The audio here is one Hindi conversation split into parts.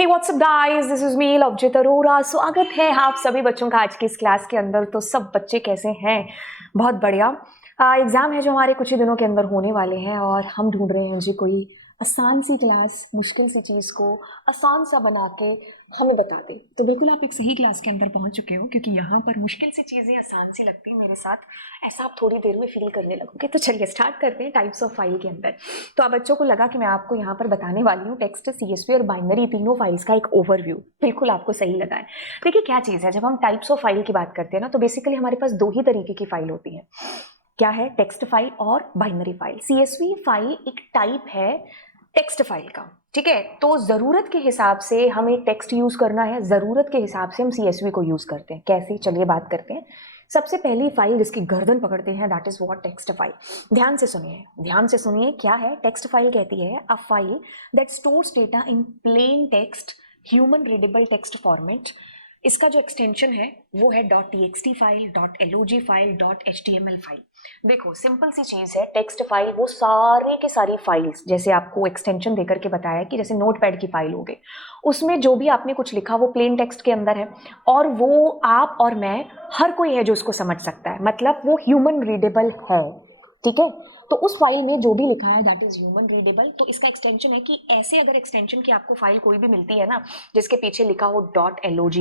Hey what's up guys, this is me Lovejit Arora. स्वागत है आप सभी बच्चों का आज की इस क्लास के अंदर। तो सब बच्चे कैसे हैं? बहुत बढ़िया। एग्ज़ाम है जो हमारे कुछ ही दिनों के अंदर होने वाले हैं और हम ढूंढ रहे हैं जी कोई आसान सी क्लास, मुश्किल सी चीज़ को आसान सा बना के हमें बता दे। तो बिल्कुल आप एक सही क्लास के अंदर पहुंच चुके हो, क्योंकि यहाँ पर मुश्किल सी चीज़ें आसान सी लगती हैं मेरे साथ, ऐसा आप थोड़ी देर में फील करने लगोगे। तो चलिए स्टार्ट करते हैं टाइप्स ऑफ फाइल के अंदर। तो आप बच्चों को लगा कि मैं आपको यहाँ पर बताने वाली हूँ टेक्स्ट, सीएसवी और बाइनरी तीनों फाइल्स का एक ओवरव्यू। बिल्कुल आपको सही लगा है। देखिए क्या चीज़ है, जब हम टाइप्स ऑफ फाइल की बात करते हैं ना, तो बेसिकली हमारे पास दो ही तरीके की फाइल होती है। क्या है? टेक्स्ट फाइल और बाइनरी फाइल। सीएसवी फाइल एक टाइप है टेक्स्ट फाइल का, ठीक है। तो जरूरत के हिसाब से हमें टेक्स्ट यूज करना है, जरूरत के हिसाब से हम सीएसवी को यूज करते हैं। कैसे? चलिए बात करते हैं। सबसे पहली फाइल जिसकी गर्दन पकड़ते हैं, that is what? Text file. ध्यान से सुनिए, ध्यान से सुनिए। क्या है टेक्स्ट फाइल? कहती है a file that stores data in plain text, human readable text format. इसका जो एक्सटेंशन है वो है .txt file, .log file, .html file. देखो सिंपल सी चीज है, टेक्स्ट फाइल वो सारे के सारी फाइल्स, जैसे आपको एक्सटेंशन देकर के बताया कि जैसे नोटपैड की फाइल हो गई, उसमें जो भी आपने कुछ लिखा वो प्लेन टेक्स्ट के अंदर है और वो आप और मैं, हर कोई है जो उसको समझ सकता है, मतलब वो ह्यूमन रीडेबल है, ठीक है। तो उस फाइल में जो भी लिखा है दैट इज ह्यूमन रीडेबल। तो इसका एक्सटेंशन है कि ऐसे अगर एक्सटेंशन की आपको फाइल कोई भी मिलती है ना, जिसके पीछे लिखा हो .log,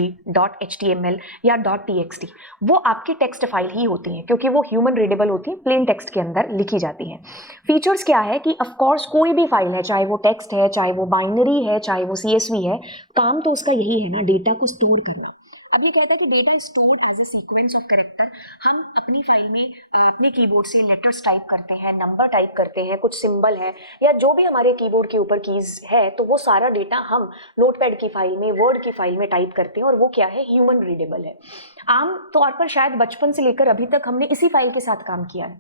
.html या .txt, वो आपकी टेक्स्ट फाइल ही होती है, क्योंकि वो ह्यूमन रीडेबल होती है, प्लेन टेक्स्ट के अंदर लिखी जाती है। फीचर्स क्या है कि ऑफ कोर्स कोई भी फाइल है, चाहे वो टेक्स्ट है, चाहे वो बाइनरी है, चाहे वो सीएसवी है, काम तो उसका यही है ना, डेटा को स्टोर करना। अब ये कहता है कि data stored as a sequence of character. हम अपनी फाइल में अपने कीबोर्ड से लेटर्स टाइप करते हैं, नंबर टाइप करते हैं, कुछ सिंबल है या जो भी हमारे कीबोर्ड के ऊपर कीज है, तो वो सारा डेटा हम नोटपैड की फाइल में, वर्ड की फाइल में टाइप करते हैं और वो क्या है? ह्यूमन रीडेबल है। आम तौर पर शायद बचपन से लेकर अभी तक हमने इसी फाइल के साथ काम किया है।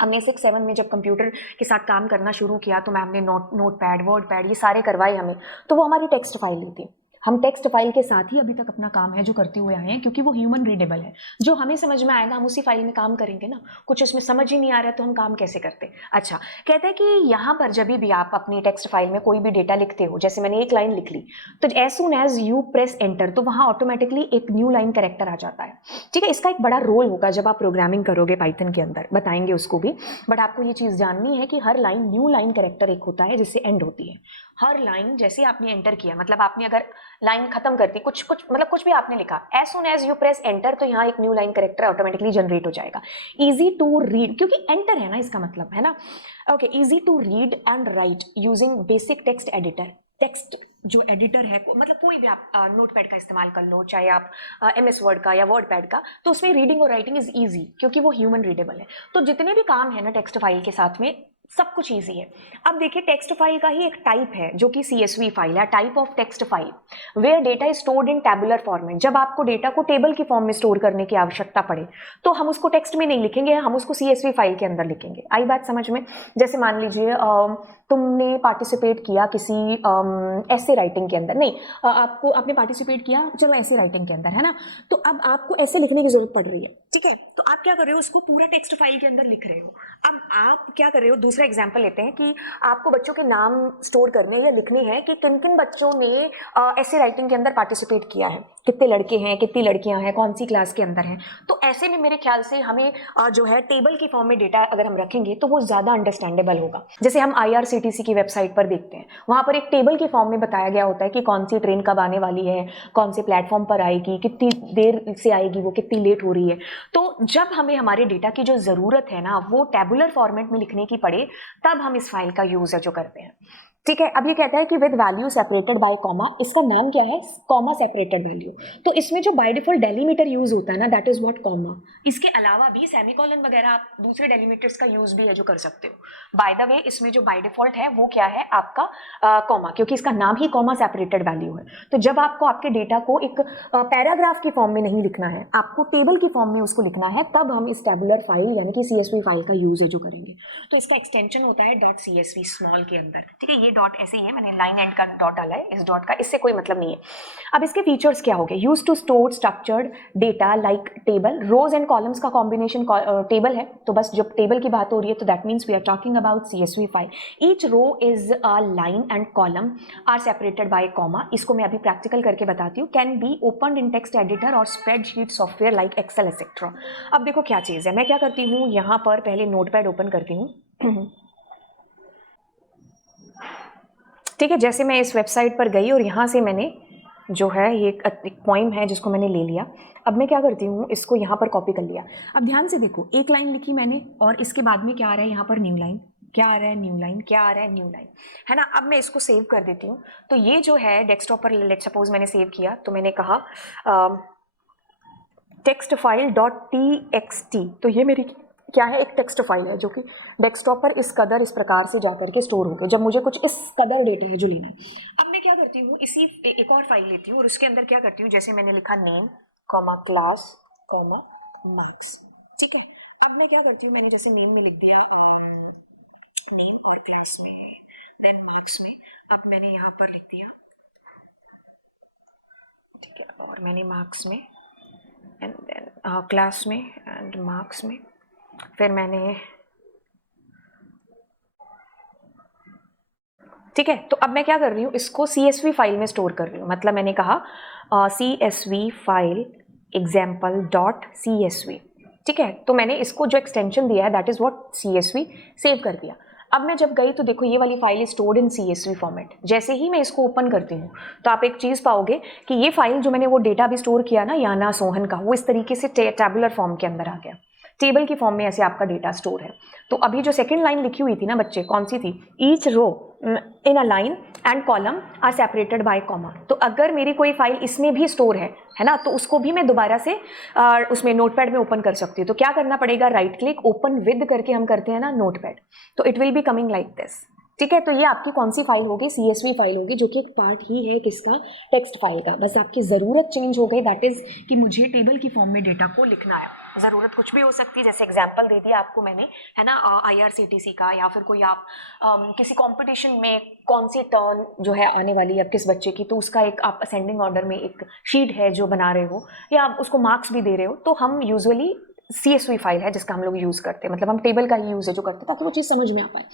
हमने 6-7 में जब कंप्यूटर के साथ काम करना शुरू किया तो मैम ने नोटपैड, वर्डपैड ये सारे करवाए हमें, तो वो हमारी टेक्स्ट फाइल ही थी। हम टेक्स्ट फाइल के साथ ही अभी तक अपना काम है जो करते हुए आए हैं, क्योंकि वो ह्यूमन रीडेबल है। जो हमें समझ में आएगा हम उसी फाइल में काम करेंगे ना। कुछ उसमें समझ ही नहीं आ रहा है तो हम काम कैसे करते? अच्छा, कहते हैं कि यहाँ पर जब भी आप अपनी टेक्स्ट फाइल में कोई भी डेटा लिखते हो, जैसे मैंने एक लाइन लिख ली, तो as soon as you press enter, तो वहाँ ऑटोमेटिकली एक न्यू लाइन कैरेक्टर आ जाता है, ठीक है। इसका एक बड़ा रोल होगा जब आप प्रोग्रामिंग करोगे पाइथन के अंदर, बताएंगे उसको भी। बट आपको ये चीज़ जाननी है कि हर लाइन न्यू लाइन कैरेक्टर एक होता है जिससे एंड होती है। हर लाइन जैसे आपने एंटर किया, मतलब आपने अगर लाइन खत्म कर दी, कुछ मतलब कुछ भी आपने लिखा, as soon as you press enter, तो यहाँ एक new line character automatically generate हो जाएगा। इजी टू रीड, क्योंकि एंटर है ना इसका मतलब, है ना। Okay, easy to read and write using basic text editor. Text जो एडिटर है, मतलब कोई भी आप नोटपैड का इस्तेमाल कर लो, चाहे आप MS वर्ड का या वर्डपैड का, तो उसमें रीडिंग और राइटिंग इज ईजी, क्योंकि वो ह्यूमन रीडेबल है। तो जितने भी काम है ना टेक्स्ट फाइल के साथ में, सब कुछ ईजी है। अब देखिए टेक्स्ट फाइल का ही एक टाइप है जो कि सीएसवी फाइल है, type of text file where data is stored in tabular format. जब आपको डेटा को टेबल की फॉर्म में स्टोर करने की आवश्यकता पड़े तो हम उसको टेक्स्ट में नहीं लिखेंगे, हम उसको सीएसवी फाइल के अंदर लिखेंगे। आई बात समझ में? जैसे मान लीजिए तुमने पार्टिसिपेट किया किसी ऐसे राइटिंग के अंदर, नहीं आपने पार्टिसिपेट किया, चलो ऐसे राइटिंग के अंदर, है ना। तो अब आपको ऐसे लिखने की जरूरत पड़ रही है, ठीक है। तो आप क्या कर रहे हो? उसको पूरा टेक्स्ट फाइल के अंदर लिख रहे हो। अब आप क्या कर रहे हो? दूसरा एग्जाम्पल लेते हैं कि आपको बच्चों के नाम स्टोर करने या लिखने हैं कि किन किन बच्चों ने ऐसे राइटिंग के अंदर पार्टिसिपेट किया है, कितने लड़के हैं, कितनी लड़कियां हैं, कौन सी क्लास के अंदर हैं। तो ऐसे में मेरे ख्याल से हमें जो है टेबल की फॉर्म में डेटा अगर हम रखेंगे तो वो ज़्यादा अंडरस्टैंडेबल होगा। जैसे हम IRCTC की वेबसाइट पर देखते हैं, वहाँ पर एक टेबल की फॉर्म में बताया गया होता है कि कौन सी ट्रेन कब आने वाली है, कौन से प्लेटफॉर्म पर आएगी, कितनी देर से आएगी, वो कितनी लेट हो रही है। तो जब हमें हमारे डेटा की जो ज़रूरत है ना वो टेबुलर फॉर्मेट में लिखने की पड़े, तब हम इस फाइल का यूज़ है जो करते हैं, ठीक है। अब ये कहता है कि with value separated by comma, इसका नाम क्या है? Comma separated value. तो इसमें जो बाय डिफॉल्ट डेलीमीटर यूज होता है ना, दैट इज व्हाट? कॉमा। इसके अलावा भी सेमीकोलन वगैरह आप दूसरे डेलीमीटर्स का यूज भी है जो कर सकते हो। बाय द वे इसमें जो बाय डिफॉल्ट है वो क्या है? आपका कॉमा, क्योंकि इसका नाम ही कॉमा सेपरेटेड वैल्यू है। तो जब आपको आपके डेटा को एक पैराग्राफ की फॉर्म में नहीं लिखना है, आपको टेबल की फॉर्म में उसको लिखना है, तब हम इस टेबुलर फाइल यानी कि CSV फाइल का यूज है जो करेंगे। तो इसका एक्सटेंशन होता है .CSV स्मॉल के अंदर, ठीक है। ये डॉट ऐसे ही है, मैंने लाइन एंड का डॉट डाला है, इस डॉट का इससे कोई मतलब नहीं है। अब इसके फीचर्स क्या हो गए, used to store structured data like table, rows and columns का कॉम्बिनेशन टेबल है, तो बस जब टेबल की बात हो रही है तो that means we are talking about CSV file. Each row is a line and column are separated by comma, इसको मैं अभी प्रैक्टिकल करके बताती हूँ। Can be open in text editor और spreadsheet software like Excel etcetera. अब देखो क्या चीज़ है, मैं क्या करती हूँ, यहाँ पर पहले नोटपैड ओपन करती हूँ। ठीक है, जैसे मैं इस वेबसाइट पर गई और यहाँ से मैंने जो है ये एक पॉइंट है जिसको मैंने ले लिया। अब मैं क्या करती हूँ, इसको यहाँ पर कॉपी कर लिया। अब ध्यान से देखो, एक लाइन लिखी मैंने और इसके बाद में क्या आ रहा है यहाँ पर, न्यू लाइन, क्या आ रहा है, न्यू लाइन, क्या आ रहा है, न्यू लाइन, है ना। अब मैं इसको सेव कर देती हूँ। तो ये जो है डेस्कटॉप पर लेट सपोज मैंने सेव किया, तो मैंने कहा टेक्स्ट फाइल .txt, तो ये मेरी क्या है, एक टेक्स्ट फाइल है जो कि डेस्कटॉप पर इस कदर इस प्रकार से जाकर के स्टोर हो गए जब मुझे कुछ इस कदर डेटा है जो लेना है। अब मैं क्या करती हूँ, इसी एक और फाइल लेती हूँ और उसके अंदर क्या करती हूँ, जैसे मैंने लिखा name comma class comma marks, ठीक है। अब मैं क्या करती हूँ, मैंने जैसे नेम में लिख दिया नेम और क्लास में, देन मार्क्स में, अब मैंने यहाँ पर लिख दिया, ठीक है, और मैंने मार्क्स में एंड देन क्लास में एंड मार्क्स में, फिर मैंने, ठीक है। तो अब मैं क्या कर रही हूँ, इसको CSV फाइल में स्टोर कर रही हूँ। मतलब मैंने कहा CSV फाइल example.csv, ठीक है। तो मैंने इसको जो एक्सटेंशन दिया है that is what CSV, save कर दिया। अब मैं जब गई तो देखो ये वाली file stored in CSV format. जैसे ही मैं इसको ओपन करती हूँ तो आप एक चीज़ पाओगे कि ये फाइल जो मैंने वो डेटा भी स्टोर किया ना याना सोहन का, वो इस तरीके से टैबुलर फॉर्म के अंदर आ गया, टेबल की फॉर्म में ऐसे आपका डेटा स्टोर है। तो अभी जो सेकंड लाइन लिखी हुई थी ना बच्चे, कौन सी थी, each row in a line and column are separated by comma. तो अगर मेरी कोई फाइल इसमें भी स्टोर है ना, तो उसको भी मैं दोबारा से उसमें नोटपैड में ओपन कर सकती हूँ। तो क्या करना पड़ेगा, राइट क्लिक ओपन विद करके हम करते हैं ना नोटपैड, तो it will be coming like this, ठीक है। तो ये आपकी कौन सी फाइल होगी, CSV फाइल होगी, जो कि एक पार्ट ही है किसका, टेक्स्ट फाइल का। बस आपकी ज़रूरत चेंज हो गई, दैट इज़ कि मुझे टेबल की फॉर्म में डेटा को लिखना है। ज़रूरत कुछ भी हो सकती है, जैसे एग्जांपल दे दिया आपको मैंने, है ना, IRCTC का, या फिर कोई आप किसी कंपटीशन में कौन सी टर्न जो है आने वाली है किस बच्चे की, तो उसका एक आप असेंडिंग ऑर्डर में एक शीट है जो बना रहे हो, या आप उसको मार्क्स भी दे रहे हो, तो हम यूजुअली CSV फाइल है जिसका हम लोग यूज़ करते हैं, मतलब हम टेबल का ही यूज़ है जो करते हैं ताकि वो चीज़ समझ में आ पाए।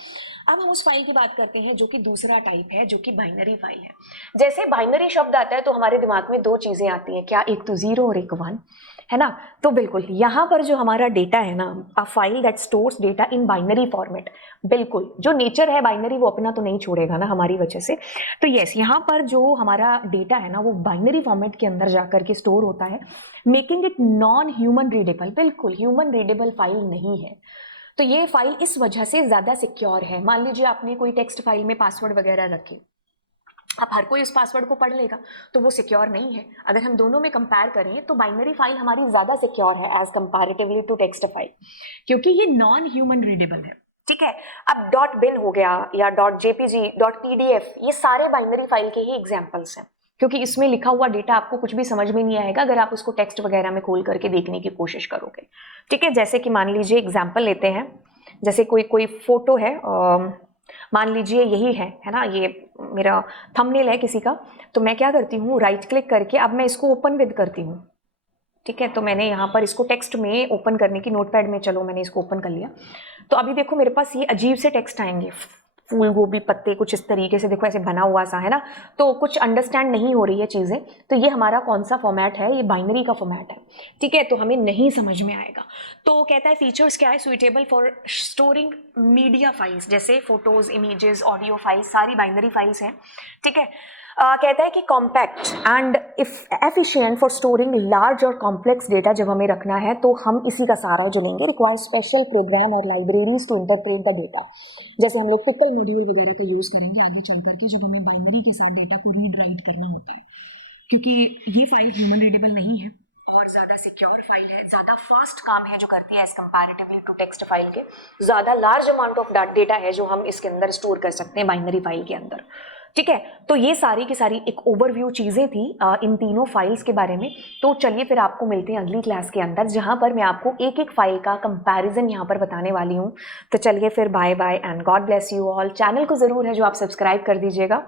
अब हम उस फाइल की बात करते हैं जो कि दूसरा टाइप है, जो कि बाइनरी फाइल है। जैसे बाइनरी शब्द आता है तो हमारे दिमाग में दो चीज़ें आती हैं, क्या, एक तो 0 और एक 1, है ना। तो बिल्कुल यहाँ पर जो हमारा डेटा है ना, a file that stores data in binary format, बिल्कुल जो नेचर है बाइनरी वो अपना तो नहीं छोड़ेगा ना हमारी वजह से। तो यस, यहाँ पर जो हमारा डेटा है ना वो बाइनरी फॉर्मेट के अंदर जाकर के स्टोर होता है, making it non human readable. बिल्कुल ह्यूमन रीडेबल फाइल नहीं है। तो ये फाइल इस वजह से ज़्यादा सिक्योर है। मान लीजिए आपने कोई टेक्स्ट फाइल में पासवर्ड वगैरह रखे, अब हर कोई उस पासवर्ड को पढ़ लेगा तो वो सिक्योर नहीं है। अगर हम दोनों में कंपेयर करें तो बाइनरी फाइल हमारी ज़्यादा सिक्योर है as comparatively to text file, क्योंकि ये नॉन ह्यूमन रीडेबल है, ठीक है। अब .bin हो गया या .jpg, .pdf, ये सारे बाइनरी फाइल के ही एग्जाम्पल्स हैं, क्योंकि इसमें लिखा हुआ डेटा आपको कुछ भी समझ में नहीं आएगा अगर आप उसको टेक्स्ट वगैरह में खोल करके देखने की कोशिश करोगे, ठीक है। जैसे कि मान लीजिए एग्जाम्पल लेते हैं, जैसे कोई फोटो है, मान लीजिए यही है ना, ये मेरा थंबनेल है किसी का, तो मैं क्या करती हूँ, राइट क्लिक करके अब मैं इसको ओपन विद करती हूँ, ठीक है। तो मैंने यहाँ पर इसको टेक्स्ट में ओपन करने की, नोटपैड में, चलो मैंने इसको ओपन कर लिया। तो अभी देखो मेरे पास ये अजीब से टेक्स्ट आएंगे, फूल गोभी पत्ते कुछ इस तरीके से, देखो ऐसे बना हुआ सा है ना, तो कुछ अंडरस्टैंड नहीं हो रही है चीज़ें। तो ये हमारा कौन सा फॉर्मेट है, ये बाइनरी का फॉर्मेट है, ठीक है। तो हमें नहीं समझ में आएगा। तो कहता है फीचर्स क्या है, suitable for storing media files, जैसे फोटोज, इमेजेस, ऑडियो फाइल्स, सारी बाइनरी फाइल्स हैं, ठीक है। कहता है कि compact and efficient for storing large और कॉम्प्लेक्स डेटा। जब हमें रखना है तो हम इसी का सहारा जो लेंगे, रिक्वायर स्पेशल प्रोग्राम और libraries to interpret the data. जैसे हम लोग पिकल मॉड्यूल वगैरह का यूज़ करेंगे आगे चल करके, जब हमें बाइनरी के साथ डेटा को रीड राइट करना होता है, क्योंकि ये फाइल ह्यूमन रीडेबल नहीं है और ज़्यादा सिक्योर फाइल है, ज़्यादा फास्ट काम है जो करती है as comparatively to text file के, ज़्यादा लार्ज अमाउंट ऑफ डेटा है जो हम इसके अंदर स्टोर कर सकते हैं बाइनरी फाइल के अंदर। ठीक है, तो ये सारी की सारी एक ओवरव्यू चीज़ें थी इन तीनों फाइल्स के बारे में। तो चलिए फिर आपको मिलते हैं अगली क्लास के अंदर, जहाँ पर मैं आपको एक-एक फाइल का कंपैरिज़न यहाँ पर बताने वाली हूँ। तो चलिए फिर bye bye and God bless you all. Channel को ज़रूर है जो आप सब्सक्राइब कर दीजिएगा।